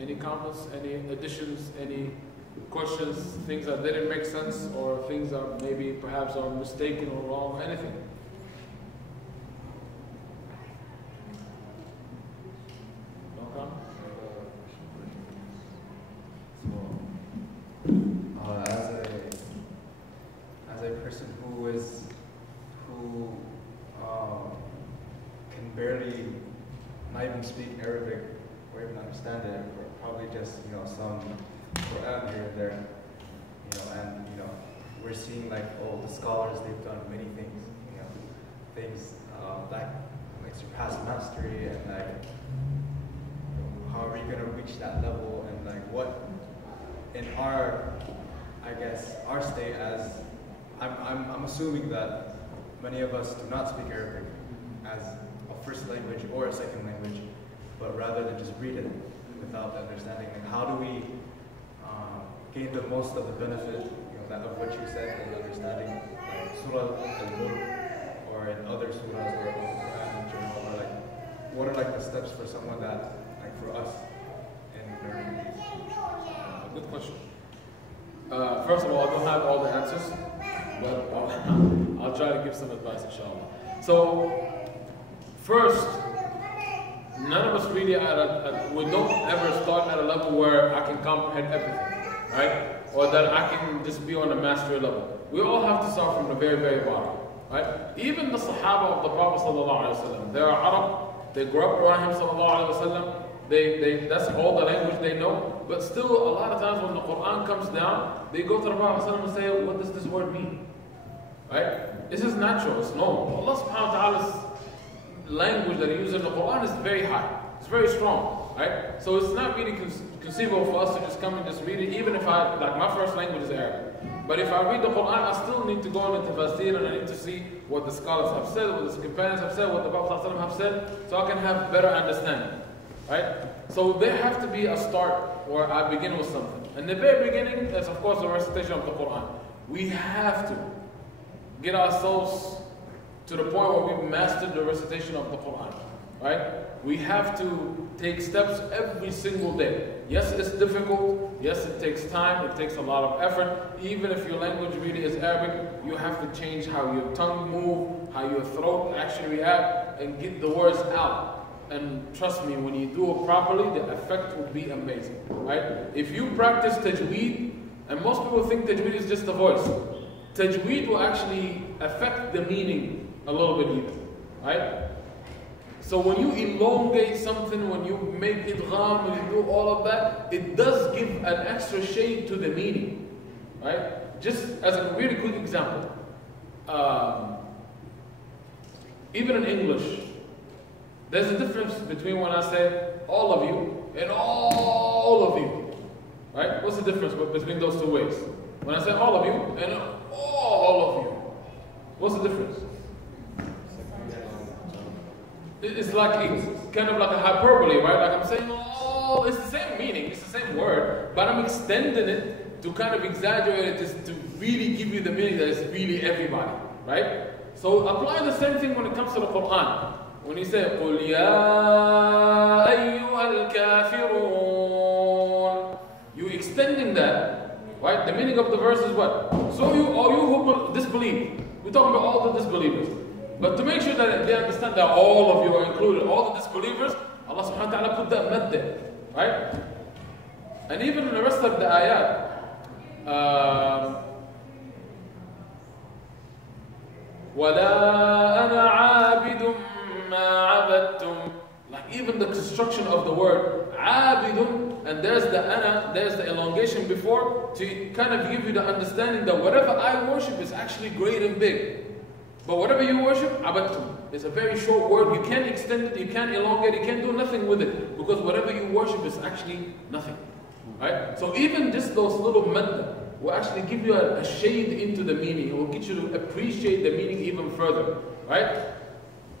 Any comments, any additions, any questions, things that didn't make sense, or things that maybe perhaps are mistaken or wrong, anything? No comment? As a person who can barely not even speak Arabic or even understand it, or probably just some Quran here and there, and we're seeing like the scholars, they've done many things, things like surpass mastery, and like how are we gonna reach that level, and like what in our state, as I'm assuming that many of us do not speak Arabic as a first language or a second language, but rather than just read it without understanding. Like, how do we gain the most of the benefit, that of what you said, and understanding like Surah Al-Mulk or in other surahs or Quran in general, or like what are like the steps for someone that, like for us, in learning these? Good question. First of all, I don't have all the answers, but I'll try to give some advice, inshallah. So, first, none of us really we don't ever start at a level where I can comprehend everything, right? Or that I can just be on a mastery level. We all have to start from the very, very bottom, right? Even the Sahaba of the Prophet ﷺ, they are Arab, they grew up around him ﷺ, that's all the language they know, but still a lot of times when the Quran comes down, they go to the Prophet ﷺ and say, what does this word mean? Right? This is natural, it's normal. Allah subhanahu wa ta'ala's language that he uses in the Quran is very high, it's very strong, right? So it's not really conceivable for us to just come and just read it, even if like my first language is Arabic. But if I read the Quran, I still need to go into tafsir, and I need to see what the scholars have said, what the companions have said, what the Prophet ﷺ have said, so I can have better understanding. Right? So there have to be a start where I begin with something. And the very beginning is of course the recitation of the Quran. We have to get ourselves to the point where we've mastered the recitation of the Quran. Right? We have to take steps every single day. Yes, it's difficult. Yes, it takes time. It takes a lot of effort. Even if your language really is Arabic, you have to change how your tongue moves, how your throat actually reacts, and get the words out. And trust me, when you do it properly, the effect will be amazing, right? If you practice tajweed, and most people think tajweed is just the voice, tajweed will actually affect the meaning a little bit even, right? So when you elongate something, when you make idgham, when you do all of that, it does give an extra shade to the meaning, right? Just as a really quick example, even in English, there's a difference between when I say all of you and all of you, right? What's the difference between those two ways? When I say all of you and all of you, what's the difference? It's kind of like a hyperbole, right? Like I'm saying all, it's the same meaning, it's the same word, but I'm extending it to kind of exaggerate it, to really give you the meaning that it's really everybody, right? So apply the same thing when it comes to the Quran. When you say, قُلْ يَا أَيُّهَا الْكَافِرُونَ, you extending that, right? The meaning of the verse is what? So all you who disbelieve. We're talking about all the disbelievers. But to make sure that they understand that all of you are included, all the disbelievers, Allah subhanahu wa ta'ala put that mad there, right? And even in the rest of the ayat, وَلَا أَنَا عَابِدٌ like even the construction of the word عابد, and there's the ana, there's the elongation before, to kind of give you the understanding that whatever I worship is actually great and big. But whatever you worship, abadtum, it's a very short word. You can't extend it, you can't elongate it, you can't do nothing with it, because whatever you worship is actually nothing. Right? So even just those little madda will actually give you a shade into the meaning. It will get you to appreciate the meaning even further. Right?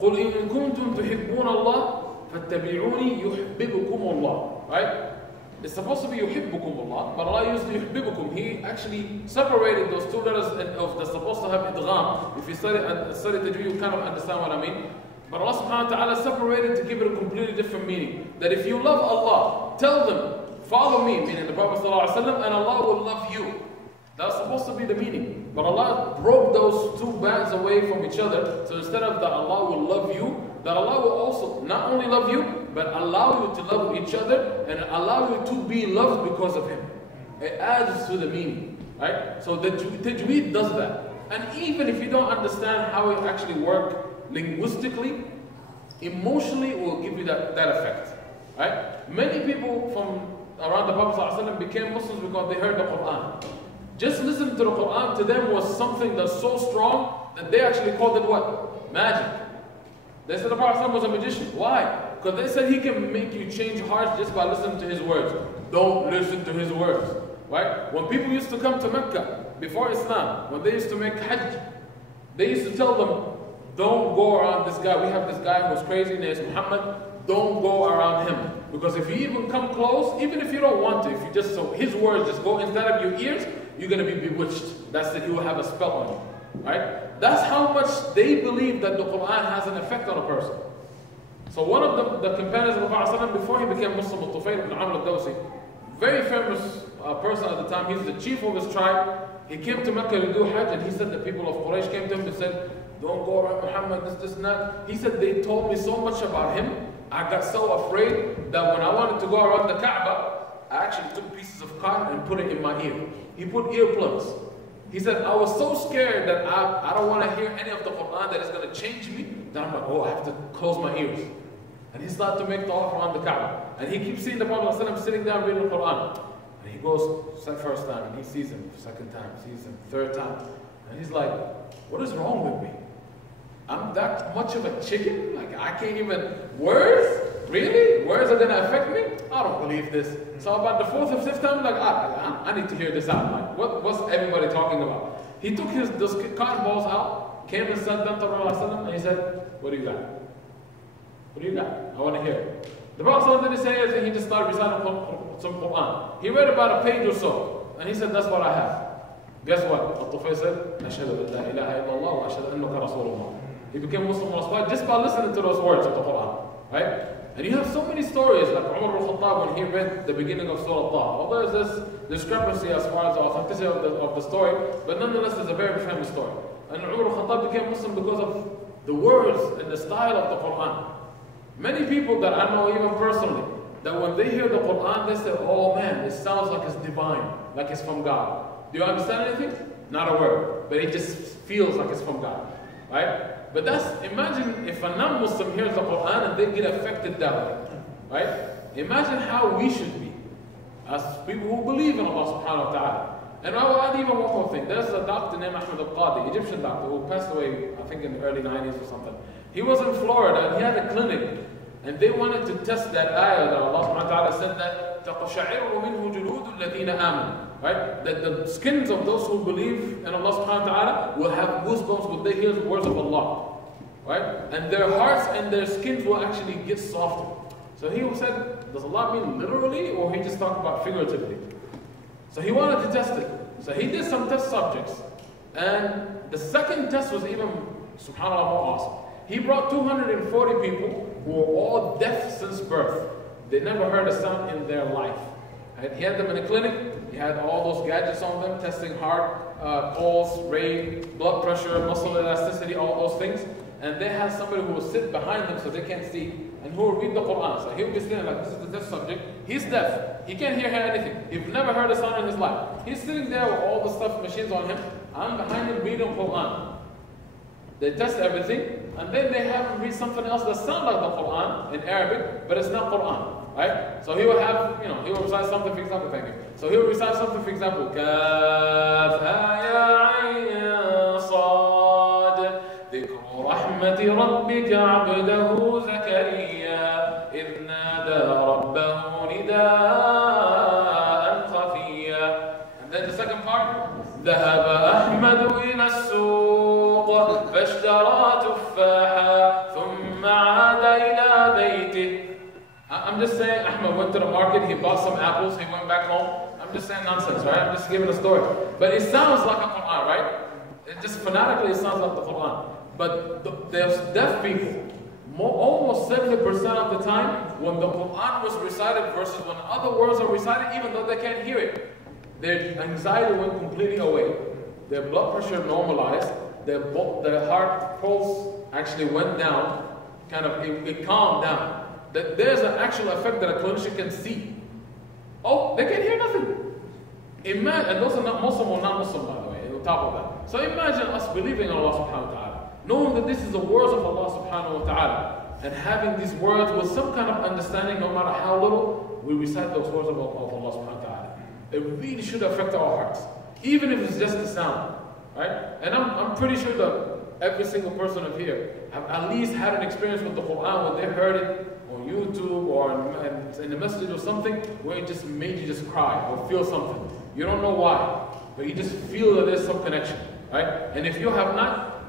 قُلْ إِن كُنْتُمْ تُحِبُّونَ اللَّهَ فَاتَّبِعُونِي يُحْبِبُكُمُ اللَّهُ. Right? It's supposed to be يُحِبُّكُمُ اللَّهُ, but Allah used يُحْبِبُكُم. He actually separated those two letters of the supposed to have idgham. If you study tajweed, you kind of understand what I mean. But Allah subhanahu wa ta'ala separated to give it a completely different meaning. that if you love Allah, tell them, follow me, meaning the Prophet ﷺ, and Allah will love you. That's supposed to be the meaning. But Allah broke those two bands away from each other. So instead of that Allah will love you, that Allah will also not only love you, but allow you to love each other and allow you to be loved because of Him. It adds to the meaning. Right? So the tajweed does that. And even if you don't understand how it actually works linguistically, emotionally it will give you that effect. Right? Many people from around the Prophet ﷺ became Muslims because they heard the Quran. Just listening to the Quran to them was something that's so strong that they actually called it what? Magic. They said the Prophet ﷺ was a magician. Why? Because they said he can make you change hearts just by listening to his words. Don't listen to his words. Right? When people used to come to Mecca before Islam, when they used to make Hajj, they used to tell them, don't go around this guy. We have this guy who's crazy, named Muhammad. Don't go around him. Because if you even come close, even if you don't want to, if you just, so his words just go inside of your ears, you're going to be bewitched. That's that he will have a spell on you. Right? That's how much they believe that the Quran has an effect on a person. So one of the companions of the Prophet before he became Muslim, Al-Tufail ibn Amr al-Dawsi, very famous person at the time, he's the chief of his tribe. He came to Mecca to do Hajj, and he said the people of Quraysh came to him and said, don't go around Muhammad, this and that. He said, they told me so much about him, I got so afraid that when I wanted to go around the Kaaba, I actually took pieces of cotton and put it in my ear. He put earplugs. He said, I was so scared that I don't want to hear any of the Quran that is going to change me, that I'm like, oh, I have to close my ears. And he started to make tawaf around the Kaaba. And he keeps seeing the Prophet ﷺ sitting down reading the Quran. And he goes first time, and he sees him second time, sees him third time. And he's like, what is wrong with me? I'm that much of a chicken? Like, I can't even, words? Really? Words are going to affect me? I don't believe this. So about the fourth or fifth time, like, I need to hear this out. Like, what's everybody talking about? He took those cotton balls out, came and sat down to Rasulullah, and he said, what do you got? What do you got? I want to hear it. The Prophet didn't say anything, he just started reciting some Quran. He read about a page or so, and he said, that's what I have. Guess what? Al-Tufail said, Ashhadu an la ilaha illallah wa ashhadu annaka Rasulullah. He became Muslim on the spot just by listening to those words of the Quran. Right? And you have so many stories, like Umar al-Khattab when he read the beginning of Surah Taha. Although there's this discrepancy as far as the authenticity of the story, but nonetheless it's a very famous story. And Umar al-Khattab became Muslim because of the words and the style of the Quran. Many people that I know even personally, that when they hear the Quran, they say, oh man, it sounds like it's divine, like it's from God. Do you understand anything? Not a word, but it just feels like it's from God. Right? But imagine if a non-Muslim hears the Quran and they get affected that way. Right? Imagine how we should be as people who believe in Allah subhanahu wa ta'ala. And I will add even one more thing. There's a doctor named Ahmed al-Qadi, Egyptian doctor, who passed away, I think in the early 90s or something. He was in Florida and he had a clinic. And they wanted to test that ayah that Allah subhanahu wa ta'ala said that تَقْشَعِرُ مِنْهُ جُلُودُ الَّذِينَ آمَنُوا. Right? That the skins of those who believe in Allah subhanahu wa ta'ala will have goosebumps when they hear the words of Allah. Right? And their hearts and their skins will actually get softer. So he said, does Allah mean literally or he just talked about figuratively? So he wanted to test it. So he did some test subjects. And the second test was even, subhanAllah, more awesome. He brought 240 people who were all deaf since birth. They never heard a sound in their life. Right? He had them in a clinic. He had all those gadgets on them, testing heart, pulse, rate, blood pressure, muscle elasticity, all those things. And they had somebody who will sit behind them so they can't see, and who will read the Quran. So he'll be sitting like, this is the test subject. He's deaf. He can't hear anything. He's never heard a sound in his life. He's sitting there with all the stuff, machines on him. I'm behind him reading Quran. They test everything, and then they have him read something else that sounds like the Quran in Arabic, but it's not Quran. Right? So he will have, he will recite something, for example, thank you. So he will recite something, for example, كَافَ يَا عَيْنَ صَادٍ ذِكْرُ رَحْمَةِ رَبِّكَ عَبْدَهُ زَكَرِيَّا إِذْ نَادَى رَبَّهُ نِدَاءً خَفِيًّا. And then the second part, ذَهَبَ أَحْمَدُ إِلَى السُّوقِ فَاشْتَرَى تُفَّاحًا ثُمَّ عَادَ إِلَى بَيْتِهِ. I'm just saying, Ahmed went to the market, he bought some apples, he went back home. I'm just saying nonsense, right? I'm just giving a story. But it sounds like a Quran, right? It just phonetically it sounds like the Quran. But there's deaf people, almost 70% of the time, when the Quran was recited versus when other words are recited, even though they can't hear it, their anxiety went completely away. Their blood pressure normalized. Their heart pulse actually went down. It calmed down. That there's an actual effect that a clinician can see. Oh, they can hear nothing. Imagine, and those are not Muslim or non-Muslim, by the way, on top of that. So imagine us believing in Allah subhanahu wa ta'ala, knowing that this is the words of Allah subhanahu wa ta'ala, and having these words with some kind of understanding, no matter how little, we recite those words of Allah subhanahu wa ta'ala. It really should affect our hearts, even if it's just the sound, right? And I'm pretty sure that every single person of here have at least had an experience with the Quran where they heard it on YouTube or in the masjid or something, where it just made you just cry or feel something. You don't know why, but you just feel that there's some connection, right? And if you have not,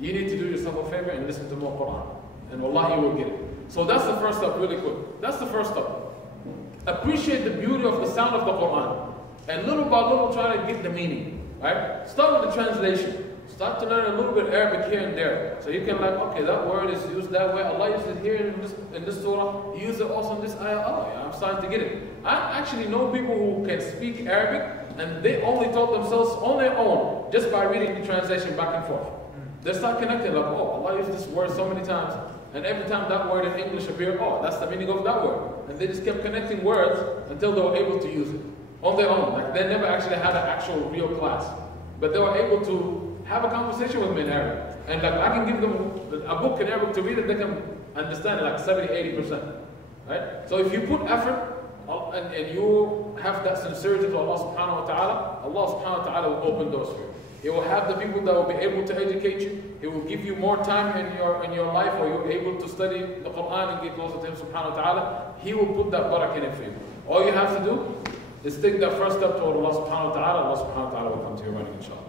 you need to do yourself a favor and listen to more Quran. And wallahi, you will get it. So that's the first step, really quick. That's the first step. Appreciate the beauty of the sound of the Quran. And little by little, try to get the meaning, right? Start with the translation. Start to learn a little bit Arabic here and there. So you can okay, that word is used that way. Allah used it here in this surah. He used it also in this ayah. Oh yeah, I'm starting to get it. I actually know people who can speak Arabic and they only taught themselves on their own just by reading the translation back and forth. They start connecting Allah used this word so many times. And every time that word in English appeared, that's the meaning of that word. And they just kept connecting words until they were able to use it on their own. They never actually had an actual real class. But they were able to have a conversation with me in Arabic. And I can give them a book in Arabic to read it, they can understand it 70-80%. Right? So if you put effort and you have that sincerity to Allah subhanahu wa ta'ala, Allah subhanahu wa ta'ala will open doors for you. He will have the people that will be able to educate you. He will give you more time in your life where you're able to study the Quran and get closer to Him subhanahu wa ta'ala. He will put that barakah in it for you. All you have to do is take that first step toward Allah subhanahu wa ta'ala. Allah subhanahu wa ta'ala will come to you running, inshallah.